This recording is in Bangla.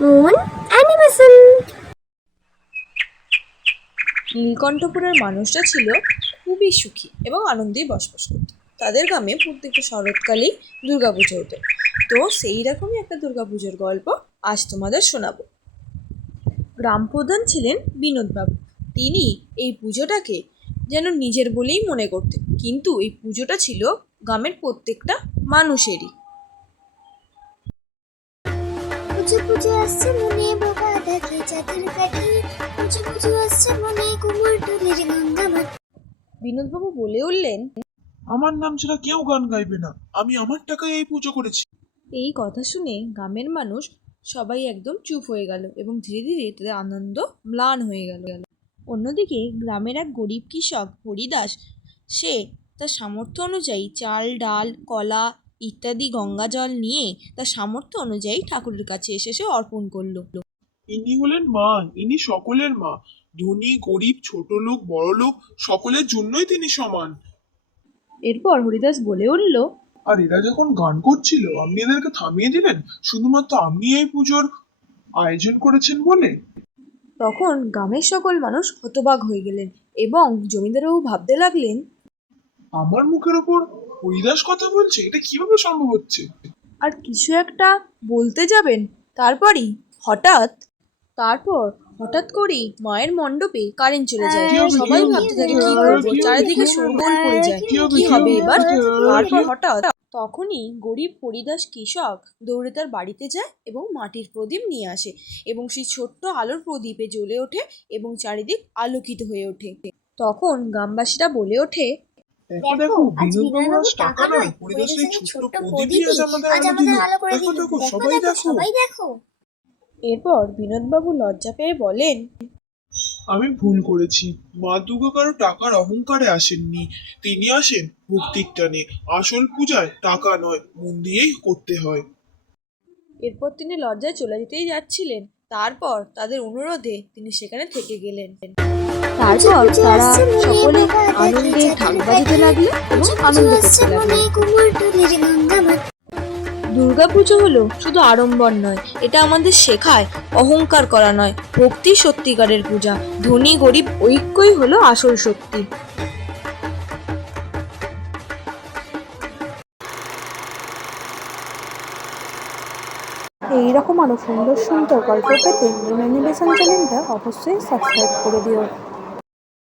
মুন অ্যানিমেশন নীলকণ্ঠপুরের মানুষরা ছিল খুবই সুখী এবং আনন্দেই বসবাস করত। তাদের গ্রামে প্রত্যেকটা শরৎকালেই দুর্গাপুজো হতো। তো সেই রকমই একটা দুর্গাপুজোর গল্প আজ তোমাদের শোনাবো। গ্রাম প্রধান ছিলেন বিনোদবাবু। তিনি এই পুজোটাকে যেন নিজের বলেই মনে করতেন। কিন্তু এই পুজোটা ছিল গ্রামের প্রত্যেকটা মানুষেরই। পুজো পুজো আসছে মনে বোকা দেখে চাঁদের কাঠি পুজো পুজো আসছে মনে কুমোর টুলির গঙ্গা মাটি বিনোদবাবু বলে উঠলেন আমার নাম ছাড়া কেউ গান গাইবে না আমি আমার টাকায় এই পুজো করেছি। এই কথা শুনে গ্রামের মানুষ সবাই একদম চুপ হয়ে গেল এবং ধীরে ধীরে তাদের আনন্দ ম্লান হয়ে গেল। অন্যদিকে গ্রামের এক গরিব কৃষক হরিদাস সে তার সামর্থ্য অনুযায়ী চাল ডাল কলা ইত্যাদি গঙ্গা জল নিয়ে তার সামর্থ্য অনুযায়ী ঠাকুরের কাছে এসে সে অর্পণ করল। ইনি হলেন মা ইনি সকলের মা। ধনী গরিব ছোট লোক বড় লোক সকলের জন্যই তিনি সমান। এরপর হরিদাস বলে উঠল আর এরা যখন গান করছিল আপনি এদেরকে থামিয়ে দিলেন? শুধুমাত্র আপনি এই পুজোর আয়োজন করেছেন বলে? তখন গ্রামের সকল মানুষ হতবাক হয়ে গেলেন এবং জমিদারবাবু ভাবতে লাগলেন আমার মুখের ওপর হরিদাস কথা বলছে? এটা কীভাবে সম্ভব হচ্ছে? আর কিছু একটা বলতে যাবেন তারপরই হঠাৎ তারপর হঠাৎ করেই মায়ের মণ্ডপে কারেন্ট চলে যায়। হবে, সবাই ভাবতে থাকে কি কি করব? চারিদিকে শোরগোল পড়ে যায় কি হবে? এবার তারপর হঠাৎ তখনই গরিব হরিদাস কৃষক দৌড়ে তার বাড়িতে যায় এবং মাটির প্রদীপ নিয়ে আসে এবং সেই ছোট্ট আলোর প্রদীপে জ্বলে ওঠে এবং চারিদিক আলোকিত হয়ে ওঠে। তখন গ্রামবাসীরা বলে ওঠে দেখো দেখো, দেখো আজ বিনোদ বিনোদবাবুর টাকা নয় হরিদাসের ছোট্ট প্রদীপই আজ আমাদের আলো দিল দেখো দেখো দেখো সবাই দেখো দেখো। সবাই দেখো। এরপর বিনোদবাবু লজ্জা পেয়ে বলেন আমি ভুল করেছি। মা দুর্গা কারও টাকার অহংকারে আসেননি। তিনি আসেন ভক্তির টানে আসল পূজায় টাকা নয় মন দিয়েই করতে হয়। এরপর তিনি লজ্জায় চলে যেতেই যাচ্ছিলেন। তারপর তাদের অনুরোধে তিনি সেখানে থেকে গেলেন। তারপর তারা সকলে আনন্দে ঢাক বাজাতে এবং আনন্দ করতে দুর্গাপুজো হলো শুধু আড়ম্বর নয়, এটা আমাদের শেখায়, অহংকার করা নয়, ভক্তি সত্যিকারের পূজা, ধনী গরিব ঐক্যই হলো আসল শক্তি। এই রকম আরও সুন্দর সুন্দর গল্প পেতে অবশ্যই সাবস্ক্রাইব করে দিও।